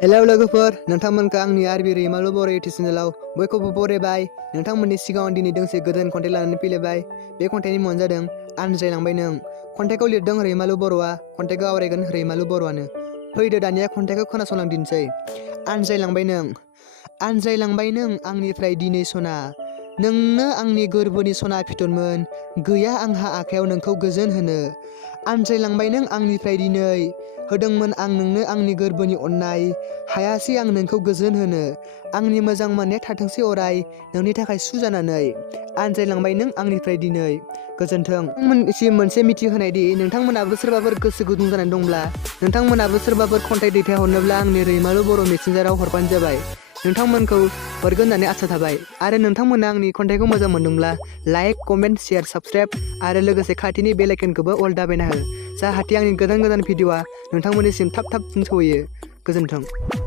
Hello लोगोफोर, नोंथांमोनखौ आंनि आरबि रैमालु बर' YouTube चेनेलाव बयखौबो बरायबाय। नोंथांमोननि सिगाङाव दिनै दोंसे गोदान खन्थाइ लानानै फैलायबाय। बे खन्थाइनि मुङानो जादों आनज्रायलांबाय नों। खन्थाइखौ लिरदों रैमालु बर'आ, खन्थाइखौ आवरायगोन रैमालु बर'आनो। फैदो दानिया खन्थाइखौ खोनासंलांदिनोसै। आनज्रायलांबाय नों, आनज्रायलांबाय नों आंनिफ्राय दिनै सना। नोंनो आंनि गोरबोनि सना फिथरमोन, गैया आंहा आखायाव नोंखौ गोजोन होनो। आनज्रायलांबाय नों आंनिफ्राय दिनै, होदोंमोन आं नोंनो आंनि गोरबोनि अननाय, हायासै आं नोंखौ गोजोन होनो। आंनि मोजां मोननाया थाथोंसै अराय नोंनि थाखाय सुजानानै। आनज्रायलांबाय नों आंनिफ्राय दिनै। गोजोन्थों। नोंथांमोननिसिम मोनसे मिथिहोनायदि नोंथांमोनाबो सोरबाफोर गोसो गुदुं जानानै दंब्ला, नोंथांमोनाबो सोरबाफोर खन्थाइ दैथायहरनोब्ला आंनि रैमालु बर' मेसेन्जाराव हरबानो जाबाय। नोंथांमोनखौ हरगोन होननानै आसा थाबाय। आरो नोंथांमोना आंनि खन्थाइखौ मोजां मोनदोंब्ला लाइक, कमेन्ट, शेयार, साबस्क्राइब आरो लोगोसे खाथिनि बेल आइकनखौबो अल दाबायना हो, जाहाथे आंनि गोदान भिडिअ'आ नोंथांमोननिसिम थाब सहैयो। गोजोन्थों।